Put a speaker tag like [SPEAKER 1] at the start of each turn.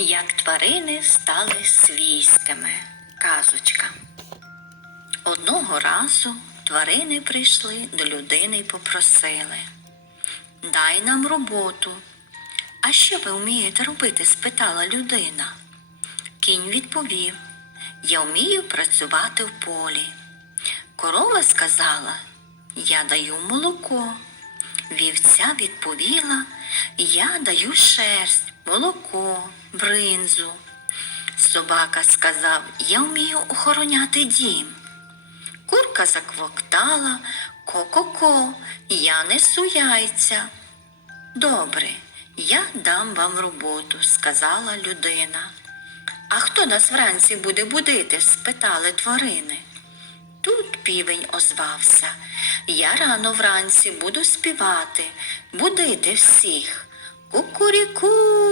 [SPEAKER 1] Як тварини стали свійськими. Казочка. Одного разу тварини прийшли до людини і попросили. Дай нам роботу. А що ви вмієте робити? спитала людина. Кінь відповів Я вмію працювати в полі. Корова сказала Я даю молоко. Вівця відповіла Я даю шерсть, молоко, бринзу. Собака сказав Я вмію охороняти дім. Курка заквоктала Ко-ко-ко, я несу яйця. Добре, я дам вам роботу, сказала людина. А хто нас вранці буде будити? спитали тварини. Тут півень озвався. Я рано вранці буду співати, будити всіх. Кукуріку.